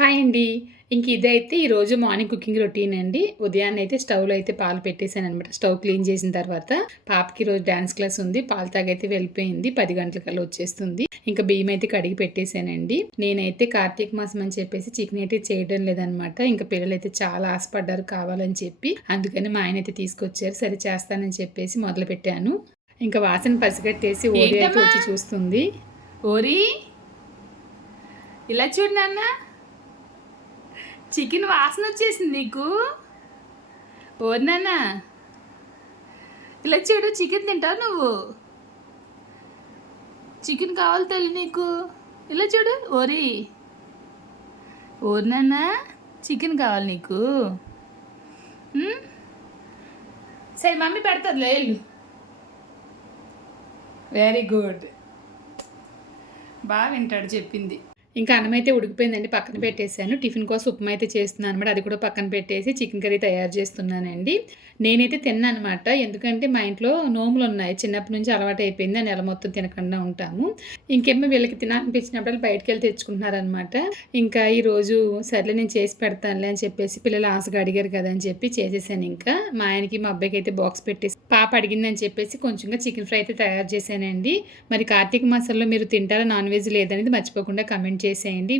Hi అండి. ఇదైతే ఈరోజు మార్నింగ్ కుకింగ్ రొటీన్ అండి. ఉదయాన్నే అయితే స్టవ్‌లో అయితే పాలు పెట్టేసాననమాట. స్టవ్ క్లీన్ చేసిన తర్వాత పాపకి ఈరోజు డాన్స్ క్లాస్ ఉంది. పాలు తాగైతే వెళ్ళిపోయింది. 10 గంటలకల్లా వచ్చేస్తుంది. ఇంకా బియ్యం అయితే కడిగి పెట్టేసానండి. నేనైతే కార్తీక మాసం అని చెప్పేసి చికెన్ అయితే చేయడం లేదనమాట. ఇంకా పిల్లలైతే చాలా ఆశపడ్డారు కావాలని చెప్పి. అందుకని మా ఆయన అయితే తీసుకొచ్చారు. సరే చేస్తానని చెప్పేసి మొదలుపెట్టాను. ఇంకా వాసన పసిగట్టేసి ఓరి అయితే వచ్చి చూస్తుంది. ఓరి ఇలా చూడు నాన్న, చికెన్ వాసన వచ్చేసింది నీకు. ఓరినానా ఇలా చూడు, చికెన్ తింటావు నువ్వు. చికెన్ కావాలి తల్లి నీకు. ఇలా చూడు ఓరి. ఓరినానా చికెన్ కావాలి నీకు. సరే మమ్మీ పెడతాది లేళ్ళు. వెరీ గుడ్, బాగా వింటాడు చెప్పింది. ఇంకా అన్నం అయితే ఉడికిపోయిందండి, పక్కన పెట్టేశాను. టిఫిన్ కోసం ఉప్మా అయితే చేస్తున్నాను అనమాట. అది కూడా పక్కన పెట్టేసి చికెన్ కర్రీ తయారు చేస్తున్నానండి. నేనైతే తిన్నాను అనమాట. ఎందుకంటే మా ఇంట్లో నోములు ఉన్నాయి, చిన్నప్పటి నుంచి అలవాటు అయిపోయింది. ఆ నెల మొత్తం తినకుండా ఉంటాము. ఇంకేమో వీళ్ళకి తినాలనిపించినప్పుడు బయటకు వెళ్ళి తెచ్చుకుంటున్నారనమాట. ఇంకా ఈరోజు సర్లే నేను చేసి పెడతానులే అని చెప్పేసి పిల్లలు ఆశగా అడిగారు కదా అని చెప్పి చేసేసాను. ఇంకా మా ఆయనకి మా అబ్బాయికి అయితే బాక్స్ పెట్టేసి పాప అడిగిందని చెప్పేసి కొంచెంగా చికెన్ ఫ్రై అయితే తయారు చేశానండి. మరి కార్తీక మాసంలో మీరు తింటారా నాన్ వెజ్ లేదనేది మర్చిపోకుండా కమెంట్ చేసేయండి.